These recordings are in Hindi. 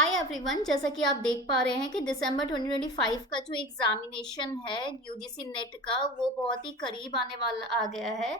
हाय एवरीवन, जैसा कि आप देख पा रहे हैं कि दिसंबर 2025 का जो एग्जामिनेशन है यूजीसी नेट का वो बहुत ही करीब आने वाला आ गया है।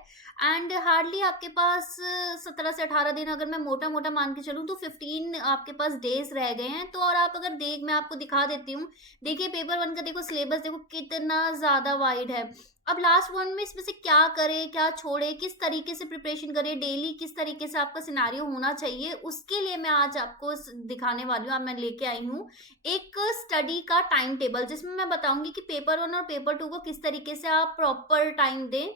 एंड हार्डली आपके पास 17 से 18 दिन, अगर मैं मोटा मोटा मान के चलूँ तो 15 आपके पास डेज रह गए हैं। तो और आप अगर मैं आपको दिखा देती हूँ। देखिए पेपर वन का देखो, सिलेबस देखो कितना ज़्यादा वाइड है। अब लास्ट वन में इसमें से क्या करे क्या छोड़े, किस तरीके से प्रिपरेशन करे, डेली किस तरीके से आपका सिनारियो होना चाहिए, उसके लिए मैं आज आपको दिखाने वाली हूँ। अब मैं लेके आई हूँ एक स्टडी का टाइम टेबल, जिसमें मैं बताऊंगी कि पेपर वन और पेपर टू को किस तरीके से आप प्रॉपर टाइम दें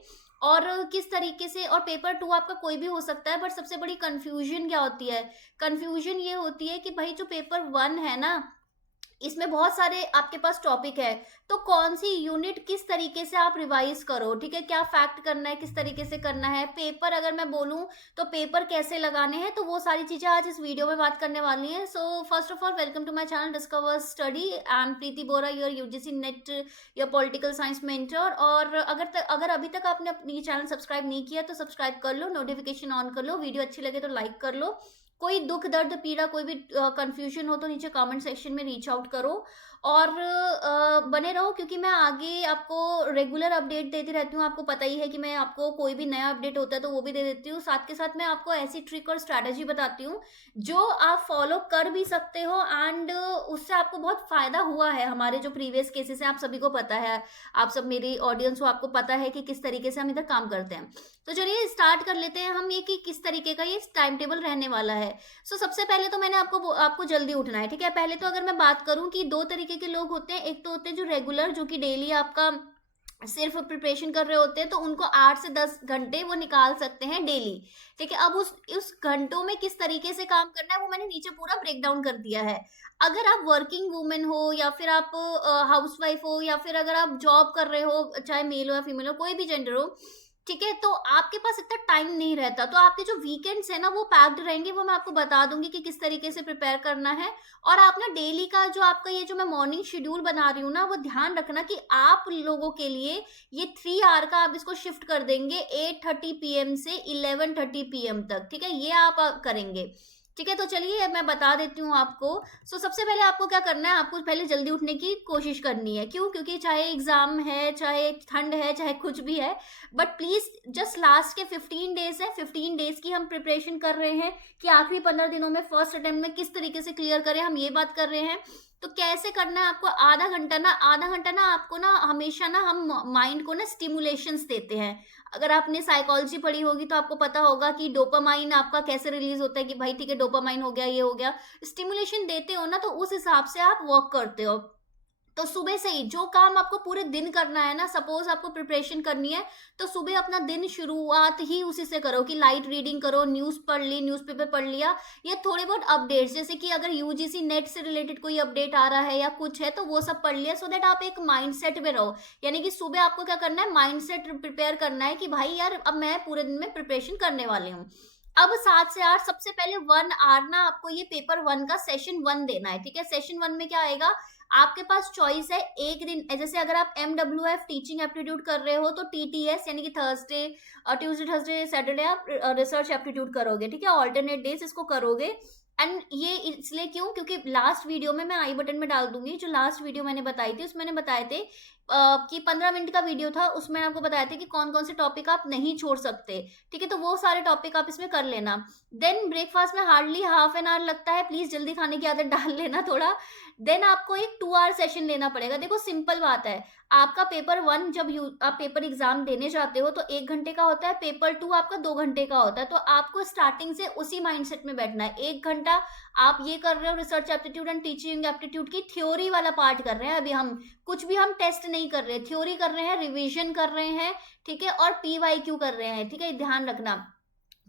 और किस तरीके से। और पेपर टू आपका कोई भी हो सकता है, बट सबसे बड़ी कंफ्यूजन क्या होती है? कंफ्यूजन ये होती है कि भाई जो पेपर वन है ना, इसमें बहुत सारे आपके पास टॉपिक है, तो कौन सी यूनिट किस तरीके से आप रिवाइज करो, ठीक है, क्या फैक्ट करना है, किस तरीके से करना है, पेपर अगर मैं बोलूं तो पेपर कैसे लगाने हैं, तो वो सारी चीजें आज इस वीडियो में बात करने वाली हैं। So first of all welcome to my channel discover study. I am Preeti Bora, your UGC NET या पॉलिटिकल साइंस मेंटर। और अगर अभी तक आपने अपनी चैनल सब्सक्राइब नहीं किया तो सब्सक्राइब कर लो, नोटिफिकेशन ऑन कर लो, वीडियो अच्छी लगे तो लाइक कर लो। कोई दुख दर्द पीड़ा कोई भी कंफ्यूजन हो तो नीचे कमेंट सेक्शन में रीच आउट करो और बने रहो, क्योंकि मैं आगे आपको रेगुलर अपडेट देती रहती हूँ। आपको पता ही है कि मैं आपको कोई भी नया अपडेट होता है तो वो भी दे देती हूँ। साथ के साथ मैं आपको ऐसी ट्रिक और स्ट्रैटेजी बताती हूँ जो आप फॉलो कर भी सकते हो एंड उससे आपको बहुत फायदा हुआ है। हमारे जो प्रीवियस केसेस हैं आप सभी को पता है, आप सब मेरी ऑडियंस हो, आपको पता है कि किस तरीके से हम इधर काम करते हैं। तो चलिए स्टार्ट कर लेते हैं हम ये कि किस तरीके का ये टाइम टेबल रहने वाला है। सबसे पहले तो मैंने आपको जल्दी उठना है, ठीक है। पहले तो अगर मैं बात करूं कि दो तरीके के लोग होते हैं, एक तो होते हैं जो रेगुलर, जो कि डेली आपका सिर्फ प्रिपरेशन कर रहे होते हैं, तो उनको 8 से 10 घंटे वो निकाल सकते हैं डेली, ठीक है। अब उस घंटों में किस तरीके से काम करना है वो मैंने नीचे पूरा ब्रेक डाउन कर दिया है। अगर आप वर्किंग वुमेन हो या फिर आप हाउसवाइफ हो या फिर अगर आप जॉब कर रहे हो, चाहे मेल हो या फीमेल हो, कोई भी जेंडर हो, ठीक है, तो आपके पास इतना टाइम नहीं रहता, तो आपके जो वीकेंड्स है ना वो पैक्ड रहेंगे। वो मैं आपको बता दूंगी कि किस तरीके से प्रिपेयर करना है। और आप ना डेली का जो आपका ये जो मैं मॉर्निंग शेड्यूल बना रही हूँ ना, वो ध्यान रखना कि आप लोगों के लिए ये 3 आवर का आप इसको शिफ्ट कर देंगे 8:30 PM से 11:30 PM तक, ठीक है, ये आप करेंगे, ठीक है। तो चलिए मैं बता देती हूँ आपको। सबसे पहले आपको क्या करना है, आपको पहले जल्दी उठने की कोशिश करनी है। क्यों? क्योंकि चाहे एग्जाम है, चाहे ठंड है, चाहे कुछ भी है, बट प्लीज जस्ट लास्ट के 15 डेज है, 15 डेज की हम प्रिपरेशन कर रहे हैं कि आखिरी 15 दिनों में फर्स्ट अटेम्प्ट में किस तरीके से क्लियर करें, हम ये बात कर रहे हैं। तो कैसे करना है आपको? आधा घंटा ना आपको ना हमेशा ना हम माइंड को ना स्टिमुलेशंस देते हैं। अगर आपने साइकोलॉजी पढ़ी होगी तो आपको पता होगा कि डोपामाइन आपका कैसे रिलीज होता है, कि भाई ठीक है डोपामाइन हो गया, ये हो गया, स्टिमुलेशन देते हो ना, तो उस हिसाब से आप वर्क करते हो। तो सुबह से ही जो काम आपको पूरे दिन करना है ना, सपोज आपको प्रिपरेशन करनी है, तो सुबह अपना दिन शुरुआत ही उसी से करो कि लाइट रीडिंग करो, न्यूज़ पढ़ ली, न्यूज़पेपर पढ़ लिया, या थोड़े बहुत अपडेट्स, जैसे कि अगर यूजीसी नेट से रिलेटेड कोई अपडेट आ रहा है या कुछ है तो वो सब पढ़ लिया, सो दैट आप एक माइंडसेट में रहो। यानी कि सुबह आपको क्या करना है, माइंडसेट प्रिपेयर करना है कि भाई यार अब मैं पूरे दिन में प्रिपरेशन करने वाली हूँ। अब 7 से 8 सबसे पहले 1 आवर ना आपको ये पेपर वन का सेशन वन देना है, ठीक है। सेशन वन में क्या आएगा, आपके पास चॉइस है एक दिन, जैसे अगर आप MWF टीचिंग एप्टीट्यूड कर रहे हो तो TTS यानी कि थर्सडे, ट्यूसडे, थर्सडे, सैटरडे आप रिसर्च एप्टीट्यूड करोगे, ठीक है, ऑल्टरनेट डेज इसको करोगे। एंड ये इसलिए क्यों? क्योंकि लास्ट वीडियो में मैं आई बटन में डाल दूंगी, जो लास्ट वीडियो मैंने बताई थी उसमें मैंने बताए थे कि 15 मिनट का वीडियो था, उसमें आपको बताया था कि कौन कौन से टॉपिक आप नहीं छोड़ सकते, ठीक है। तो वो सारे टॉपिक आप इसमें कर लेना। देन ब्रेकफास्ट में हार्डली हाफ एन आवर लगता है, प्लीज जल्दी खाने की आदत डाल लेना थोड़ा। देन आपको एक 2 आवर सेशन लेना पड़ेगा। देखो सिंपल बात है, आपका पेपर वन जब आप पेपर एग्जाम देने जाते हो तो 1 घंटे का होता है, पेपर टू आपका 2 घंटे का होता है। तो आपको स्टार्टिंग से उसी माइंडसेट में बैठना है। 1 घंटा आप ये कर रहे हो research aptitude and teaching aptitude की थ्योरी वाला पार्ट कर रहे हैं। अभी हम कुछ भी हम टेस्ट नहीं कर रहे, थ्योरी कर रहे हैं, रिवीजन कर रहे हैं, ठीक है, और PYQ कर रहे हैं, ठीक है, ध्यान रखना,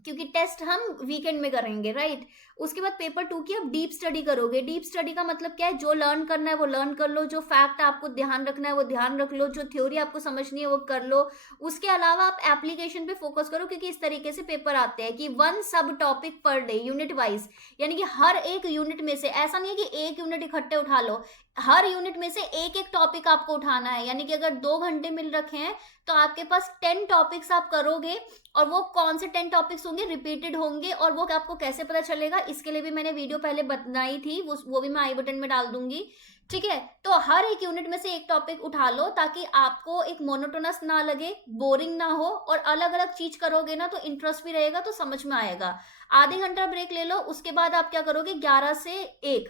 क्योंकि टेस्ट हम वीकेंड में करेंगे, राइट। उसके बाद पेपर टू की अब डीप स्टडी करोगे। डीप स्टडी का मतलब क्या है, जो लर्न करना है वो लर्न कर लो, जो फैक्ट आपको ध्यान रखना है वो ध्यान रख लो, जो थ्योरी आपको समझनी है वो कर लो। उसके अलावा आप एप्लीकेशन पे फोकस करो, क्योंकि इस तरीके से पेपर आते हैं कि 1 सब topic per day, unit wise, यानी कि हर एक यूनिट में से, ऐसा नहीं है कि एक यूनिट इकट्ठे उठा लो, हर यूनिट में से एक एक टॉपिक आपको उठाना है। यानी कि अगर 2 घंटे मिल रखे हैं तो आपके पास 10 टॉपिक्स आप करोगे, और वो कौन से 10 टॉपिक्स होंगे होंगे, रिपीटेड होंगे, और वो आपको कैसे पता चलेगा, इसके लिए भी मैंने वीडियो पहले बनाई थी, वो भी मैं आई बटन में डाल दूंगी। ठीक है, तो हर एक यूनिट में से एक टॉपिक उठा लो ताकि आपको एक मोनोटोनस ना लगे, बोरिंग ना हो, और अलग अलग चीज करोगे ना तो इंटरेस्ट भी रहेगा, तो समझ में आएगा। आधे घंटा ब्रेक ले लो, उसके बाद आप क्या करोगे, 11 से 1।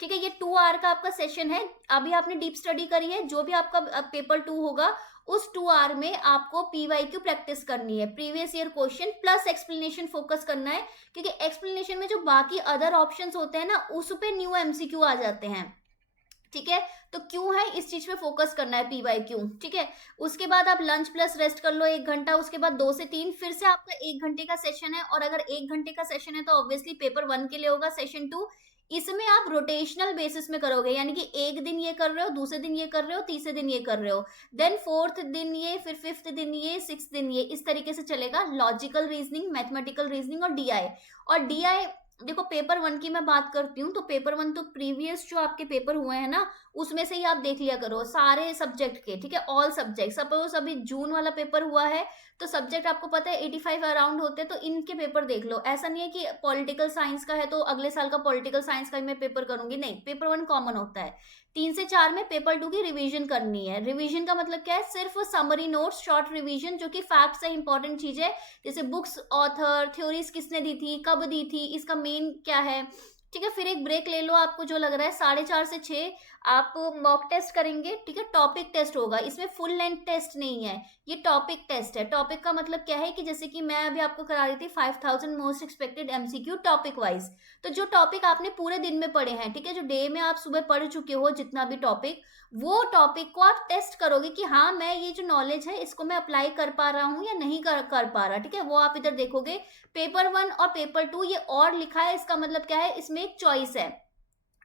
ठीक है, ये 2 आवर का आपका सेशन है। अभी आपने डीप स्टडी करी है, जो भी आपका पेपर 2 होगा उस 2 आवर में आपको पीवाईक्यू प्रैक्टिस करनी है, previous year question plus explanation focus करना है, क्योंकि एक्सप्लेनेशन में जो बाकी अदर ऑप्शंस होते हैं ना, उस पे न्यू एमसीक्यू आ जाते हैं। ठीक है, तो क्यों है, इस चीज पे फोकस करना है, पीवाईक्यू। ठीक है, उसके बाद आप लंच प्लस रेस्ट कर लो 1 घंटा, उसके बाद 2 से 3 फिर से आपका 1 घंटे का सेशन है, और अगर 1 घंटे का सेशन है तो ऑब्वियसली पेपर 1 के लिए होगा सेशन 2। इसमें आप रोटेशनल बेसिस में करोगे, यानी कि एक दिन ये कर रहे हो, दूसरे दिन ये कर रहे हो, तीसरे दिन ये कर रहे हो, देन 4th दिन ये, फिर 5th दिन ये, 6th दिन ये, इस तरीके से चलेगा। लॉजिकल रीजनिंग, मैथमेटिकल रीजनिंग और डीआई। और डीआई देखो, पेपर 1 की मैं बात करती हूँ, तो पेपर 1 तो प्रीवियस जो आपके पेपर हुए हैं ना, उसमें से ही आप देख लिया करो सारे सब्जेक्ट के। ठीक है, ऑल सब्जेक्ट। सपोज अभी जून वाला पेपर हुआ है, तो सब्जेक्ट आपको पता है 85 अराउंड होते हैं, तो इनके पेपर देख लो। ऐसा नहीं है कि पॉलिटिकल साइंस का है तो अगले साल का पॉलिटिकल साइंस का ही मैं पेपर करूंगी, नहीं, पेपर 1 कॉमन होता है। 3 से 4 में पेपर 2 की रिवीजन करनी है। रिवीजन का मतलब क्या है, सिर्फ समरी नोट्स, शॉर्ट रिवीजन, जो कि फैक्ट से इंपॉर्टेंट चीज है, जैसे बुक्स, ऑथर, थ्योरीज किसने दी थी, कब दी थी, इसका मेन क्या है। ठीक है, फिर एक ब्रेक ले लो, आपको जो लग रहा है 4:30 से 6 आप मॉक टेस्ट करेंगे। ठीक है, टॉपिक टेस्ट होगा, इसमें फुल लेंथ टेस्ट नहीं है, ये टॉपिक टेस्ट है। टॉपिक का मतलब क्या है कि जैसे कि मैं अभी आपको करा रही थी 5000 most expected MCQ topic wise, तो जो टॉपिक आपने पूरे दिन में पढ़े हैं, ठीक है, जो डे में आप सुबह पढ़ चुके हो जितना भी टॉपिक, वो टॉपिक को आप टेस्ट करोगे कि हाँ, मैं ये जो नॉलेज है इसको मैं अप्लाई कर पा रहा हूँ या नहीं कर पा रहा। ठीक है, वो आप इधर देखोगे। पेपर 1 और पेपर 2 ये और लिखा है, इसका मतलब क्या है, इसमें एक चॉइस है।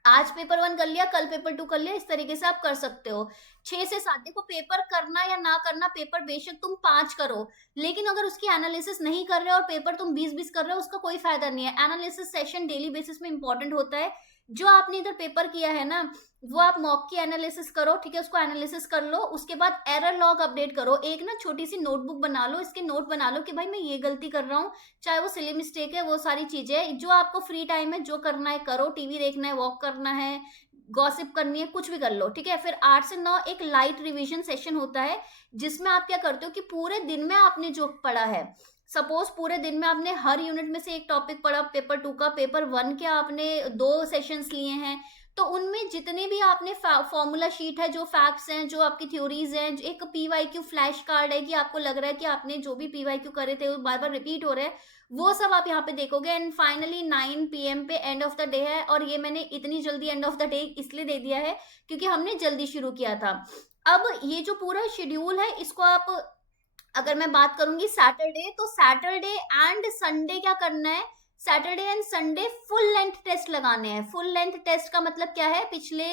आज पेपर 1 कर लिया, कल पेपर 2 कर लिया, इस तरीके से आप कर सकते हो। 6 से 7 देखो, पेपर करना या ना करना, पेपर बेशक तुम 5 करो, लेकिन अगर उसकी एनालिसिस नहीं कर रहे हो और पेपर तुम 20-20 कर रहे हो, उसका कोई फायदा नहीं है। एनालिसिस सेशन डेली बेसिस में इंपॉर्टेंट होता है। जो आपने इधर पेपर किया है ना, वो आप मॉक की एनालिसिस करो। ठीक है, उसको एनालिसिस कर लो, उसके बाद एरर लॉग अपडेट करो। एक ना छोटी सी नोटबुक बना लो, इसके नोट बना लो कि भाई मैं ये गलती कर रहा हूँ, चाहे वो सिली मिस्टेक है, वो सारी चीजें जो आपको फ्री टाइम है जो करना है करो, टीवी देखना है, वॉक करना है, गॉसिप करनी है, कुछ भी कर लो। ठीक है, फिर 8 से 9 एक लाइट रिवीजन सेशन होता है, जिसमें आप क्या करते हो कि पूरे दिन में आपने जो पढ़ा है, सपोज पूरे दिन में आपने हर यूनिट में से एक टॉपिक पढ़ा, पेपर 2 का, पेपर 1 के आपने 2 सेशंस लिए हैं, तो उनमें जितने भी आपने फॉर्मूला शीट है, जो फैक्ट्स हैं, जो आपकी थ्योरीज हैं, एक पीवाईक्यू फ्लैश कार्ड है कि आपको लग रहा है कि आपने जो भी पीवाईक्यू करे थे वो बार बार रिपीट हो रहे हैं, वो सब आप यहाँ पे देखोगे। एंड फाइनली 9 PM पे एंड ऑफ द डे है, और ये मैंने इतनी जल्दी एंड ऑफ द डे इसलिए दे दिया है क्योंकि हमने जल्दी शुरू किया था। अब ये जो पूरा शेड्यूल है, इसको आप, अगर मैं बात करूंगी सैटरडे, तो सैटरडे एंड संडे क्या करना है, Saturday and Sunday full length test लगाने हैं। फुल लेंथ टेस्ट का मतलब क्या है, पिछले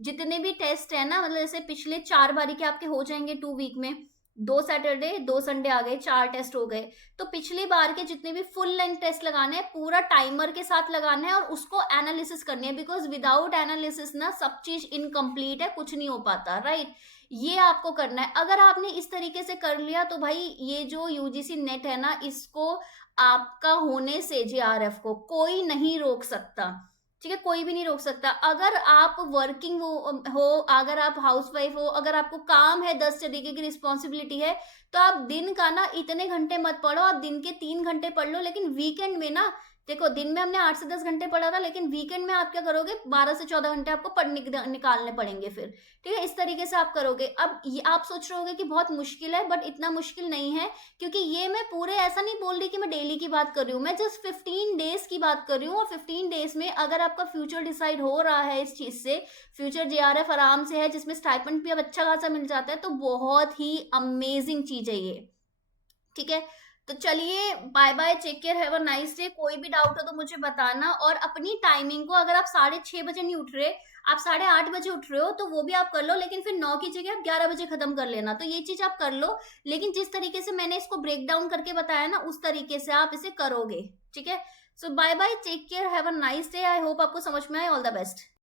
जितने भी टेस्ट है ना, मतलब जैसे पिछले 4 बारी के आपके हो जाएंगे 2 वीक में, 2 सैटरडे 2 संडे आ गए, 4 टेस्ट हो गए, तो पिछली बार के जितने भी फुल लेंथ टेस्ट लगाने हैं, पूरा टाइमर के साथ लगाना है और उसको एनालिसिस करनी है, बिकॉज विदाउट एनालिसिस ना सब चीज इनकम्प्लीट है, कुछ नहीं हो पाता, राइट। ये आपको करना है। अगर आपने इस तरीके से कर लिया तो भाई ये जो यूजीसी नेट है ना, इसको आपका होने से जेआरएफ को कोई नहीं रोक सकता। ठीक है, कोई भी नहीं रोक सकता। अगर आप वर्किंग हो, अगर आप हाउसवाइफ हो, अगर आपको काम है, 10 तरीके की रिस्पॉन्सिबिलिटी है, तो आप दिन का ना इतने घंटे मत पढ़ो, आप दिन के 3 घंटे पढ़ लो, लेकिन वीकेंड में ना, देखो दिन में हमने 8 से 10 घंटे पढ़ा था, लेकिन वीकेंड में आप क्या करोगे, 12 से 14 घंटे आपको पढ़ने निकालने पड़ेंगे फिर। ठीक है, इस तरीके से आप करोगे। अब ये आप सोच रहे होगे कि बहुत मुश्किल है, बट इतना मुश्किल नहीं है, क्योंकि ये मैं पूरे ऐसा नहीं बोल रही कि मैं डेली की बात कर रही हूँ, मैं जस्ट 15 डेज की बात कर रही हूँ। और 15 डेज में अगर आपका फ्यूचर डिसाइड हो रहा है इस चीज से, फ्यूचर जेआरएफ आराम से है, जिसमें स्टाइपेंड भी अब अच्छा खासा मिल जाता है, तो बहुत ही अमेजिंग चीज है ये। ठीक है, तो चलिए, bye bye, take care, have a nice day. कोई भी डाउट हो तो मुझे बताना, और अपनी टाइमिंग को, अगर आप 6:30 बजे नहीं उठ रहे, आप 8:30 बजे उठ रहे हो, तो वो भी आप कर लो, लेकिन फिर 9 की जगह आप 11 बजे खत्म कर लेना, तो ये चीज आप कर लो। लेकिन जिस तरीके से मैंने इसको ब्रेक डाउन करके बताया ना, उस तरीके से आप इसे करोगे। ठीक है, so bye bye, take care, have a nice day. I hope आपको समझ में आए। All the best.